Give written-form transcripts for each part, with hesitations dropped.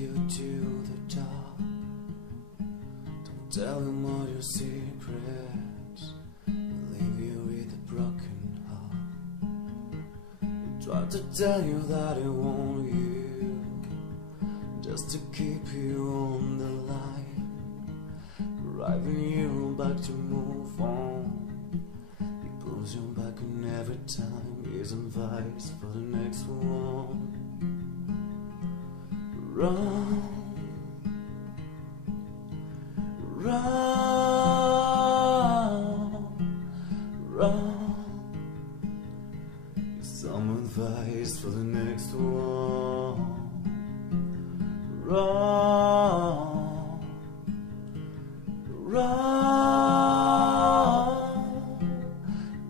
you to the top. Don't tell him all your secrets, he'll leave you with a broken heart. He tried to tell you that he wants you, just to keep you on the line, driving you back to move on. He pulls you back and every time he's advice for the next one. Run, run, run. Here's some advice for the next one. Run, run,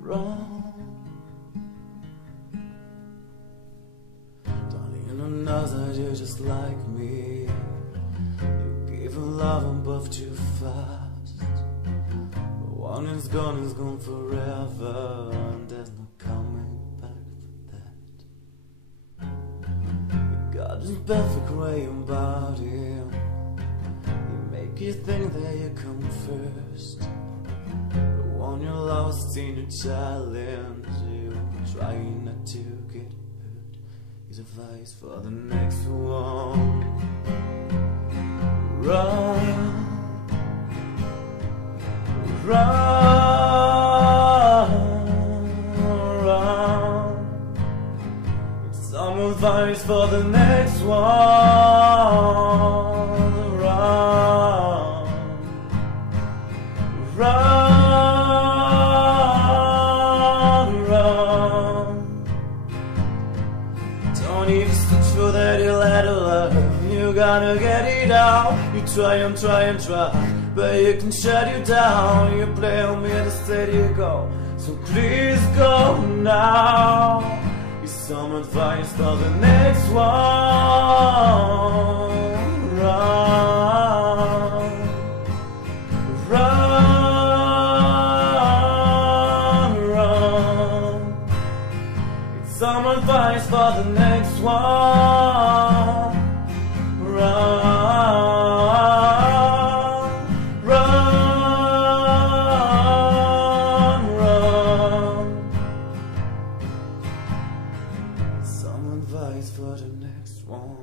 run. Darling, you know that you're just like me. You give a love and buff too fast. But one is gone forever, and there's no coming back for that. You got this perfect way about him. He make you think that you come first. But when you're lost in your challenge, you try not to get hurt. His advice for the next one. Run, run, run. It's some advice for the next one. Run, run, run. Don't even search for that you'll let her love. You gotta get it out. You try and try and try, but you can shut you down. You play on me to steady you go, so please go now. Here's some advice for the next one. Run, run, run. It's some advice for the next one. Run, run, run. Some advice for the next one.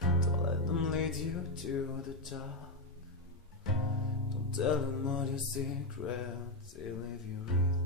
Don't let them lead you to the top. Don't tell them all your secrets, they'll leave you with